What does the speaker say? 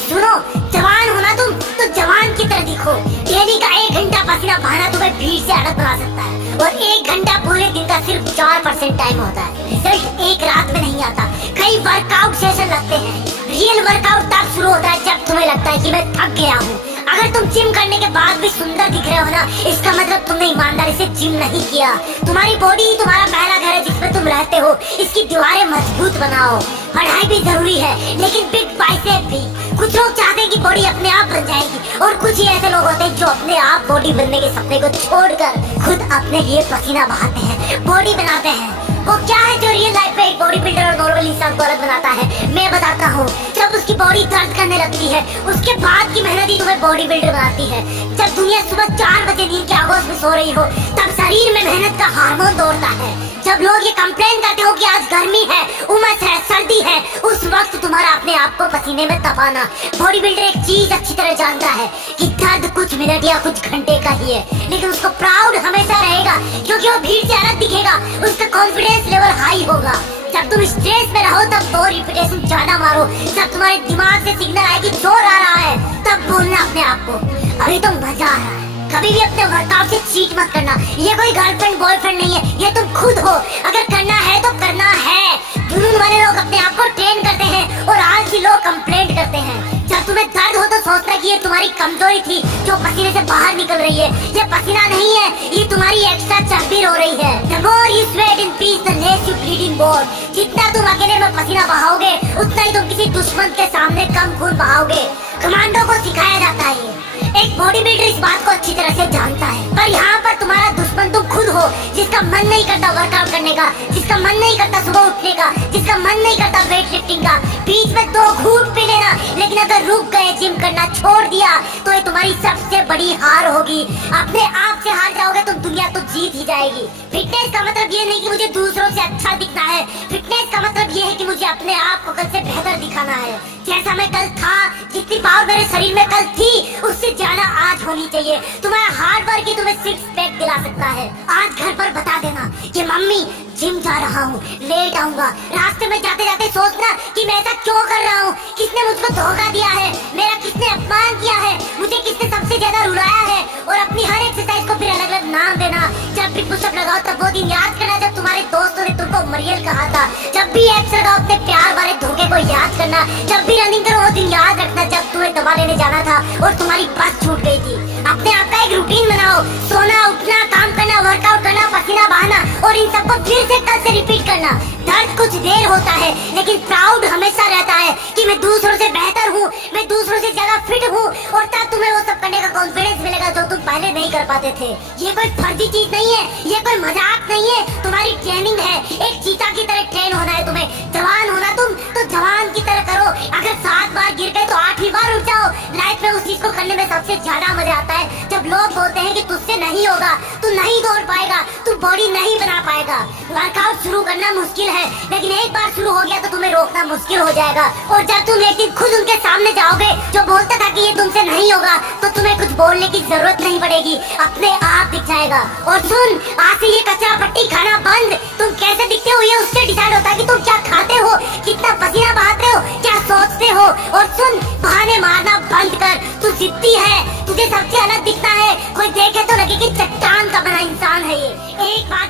सुनो, जवान हो ना तुम तो जवान की तरह दिखो। डेली का 1 घंटा पसीना बहाना तुम्हें भीड़ से अलग बना सकता है, और 1 घंटा पूरे दिन का सिर्फ 4% टाइम होता है। रिजल्ट एक रात में नहीं आता, कई वर्कआउट सेशन लगते हैं। रियल वर्कआउट तब शुरू होता है जब तुम्हें लगता है कि मैं थक गया हूँ। अगर तुम जिम करने के बाद भी सुंदर दिख रहे हो ना, इसका मतलब तुमने ईमानदारी से जिम नहीं किया। तुम्हारी बॉडी तुम्हारा पहला घर है जिसमें तुम रहते हो। इसकी दीवारें मजबूत बनाओ। पढ़ाई भी जरूरी है, लेकिन बिग बाइसेप भी। कुछ लोग चाहते हैं कि बॉडी अपने आप बन जाएगी, और कुछ ही ऐसे लोग होते हैं जो अपने आप बॉडी बनने के सपने को छोड़कर खुद अपने लिए पसीना बहाते हैं, बॉडी बनाते हैं। वो क्या है जो रियल लाइफ में एक बॉडी बिल्डर और नॉर्मल इंसान को अलग बनाता है? मैं बताता हूँ। जब उसकी बॉडी दर्द करने लगती है, उसके बाद की मेहनत ही तुम्हें बॉडी बिल्डर बनाती है। जब दुनिया सुबह 4 बजे नींद के आगोश में सो रही हो, तब शरीर में मेहनत का हार्मोन दौड़ता है। जब लोग ये कंप्लेन करते हो कि आज गर्मी है, उमस है, सर्दी है, उस वक्त तुम्हारा अपने आप को पसीने में तपाना। बॉडी बिल्डर एक चीज अच्छी तरह जानता है कि दर्द कुछ मिनट या कुछ घंटे का ही है, लेकिन उसको प्राउड हमेशा रहेगा, क्योंकि वो भीड़ से अलग दिखेगा। उसका कॉन्फिडेंस लेवल हाई होगा। जब तुम स्ट्रेस में रहो तब 2 रिपीटेशन ज्यादा मारो। जब तुम्हारे दिमाग से सिग्नल आए कि जोर आ रहा है, तब बोलना अपने आप को, अभी तो मजा आ रहा है। कभी भी अपने वर्कआउट से चीट मत करना। ये कोई गर्लफ्रेंड बॉयफ्रेंड नहीं है, ये तुम खुद हो। अगर करना है तो करना है। जुनून वाले लोग अपने आप को ट्रेन करते हैं, और आलसी लोग कंप्लेंट करते हैं। जब तुम्हें दर्द हो तो सोचना कि ये तुम्हारी कमजोरी थी जो पसीने से बाहर निकल रही है। ये पसीना नहीं है, ये तुम्हारी एक्स्ट्रा चर्बी हो रही है। The more you sweat in peace, the less you bleed in war। जितना तुम अकेले में पसीना बहाओगे, उतना ही तुम किसी दुश्मन के सामने कम खून बहाओगे। कमांडो को सिखाया जाता है। एक बॉडी बिल्डर इस बात को अच्छी तरह से जानता है, पर यहाँ पर तुम्हारा दुश्मन तुम खुद हो, जिसका मन नहीं करता वर्कआउट करने का, जिसका मन नहीं करता सुबह उठने का, जिसका मन नहीं करता वेट लिफ्टिंग का। बीच में 2 घूंट पी लेना, लेकिन अगर रुक गए, जिम करना छोड़ दिया, तो ये तुम्हारी सबसे बड़ी हार होगी। अपने आप से हार जाओगे तो दुनिया तो जीत ही जाएगी। फिटनेस का मतलब ये नहीं कि मुझे दूसरों से अच्छा दिखना है। फिटनेस का मतलब ये है कि मुझे अपने आप को कल से बेहतर दिखाना है। जैसा मैं कल था, जितनी पावर मेरे शरीर में कल थी, उससे ज्यादा आज होनी चाहिए। तुम्हारा हार्ड वर्क ही तुम्हें 6 पैक दिला सकता है। आज घर पर बता देना कि मम्मी जिम जा रहा हूँ, लेट आऊंगा। रास्ते में जाते जाते सोचना कि मैं ऐसा क्यों कर रहा हूँ, किसने मुझको धोखा दिया है, मेरा किसने अपमान किया है, मुझे किसने सबसे ज्यादा रुलाया है। और अपनी हर एक्सरसाइज को फिर अलग अलग नाम देना। जब भी पुशअप लगाओ तब वो दिन याद करना जब तुम्हारे दोस्तों ने तुमको मरियल कहा था। जब भी एब्स लगाओ अपने प्यार वाले धोखे को याद करना। जब भी रनिंग करो वो दिन याद रखना जब तुम्हें दवा लेने जाना था और तुम्हारी बस छूट गई थी। अपने आप का एक रूटीन बनाओ। सोना, उठना, काम करना, वर्कआउट करना, पसीना बहाना, और इन सबको फिर से कल से रिपीट करना। दर्द कुछ देर होता है, लेकिन प्राउड हमेशा रहता है कि मैं दूसरों से बेहतर हूँ, मैं दूसरों से ज्यादा फिट हूँ, और तब तुम्हें वो सब करने का कॉन्फिडेंस मिलेगा जो तुम पहले नहीं कर पाते थे। ये कोई फर्जी चीज नहीं है, ये कोई मजाक नहीं है, तुम्हारी ट्रेनिंग है। एक चीता की तरह ट्रेन होना है तुम्हें। जवान होना तुम तो जवान की तरह करो। अगर 7 बार गिर गए तो 8वीं बार उठ जाओ। लाइफ में उस चीज को करने में सबसे ज्यादा मजा आता है जब लोग बोलते हैं कि तुझसे नहीं होगा, तू नहीं दौड़ पाएगा, तू बॉडी नहीं बना पाएगा। वर्कआउट शुरू करना मुश्किल है, लेकिन एक बार शुरू हो गया तो तुम्हें रोकना मुश्किल हो जाएगा। और जब तुम एक दिन खुद उनके सामने जाओगे जो बोलता था कि ये तुमसे नहीं होगा, तो तुम्हें कुछ बोलने की जरूरत नहीं पड़ेगी, अपने आप दिख जाएगा। और सुन, आज से ये कचरा पट्टी खाना बंद। तुम कैसे दिखते हो ये उससे डिसाइड होता है कि तुम क्या खाते हो, कितना पसीना बहाते हो, क्या सोचते हो। और सुन, बहाने मारना बंद कर। तू जिद्दी है, तुझे सबसे अलग दिखना है। कोई देखे तो लगे कि चट्टान का बना इंसान है ये। एक बार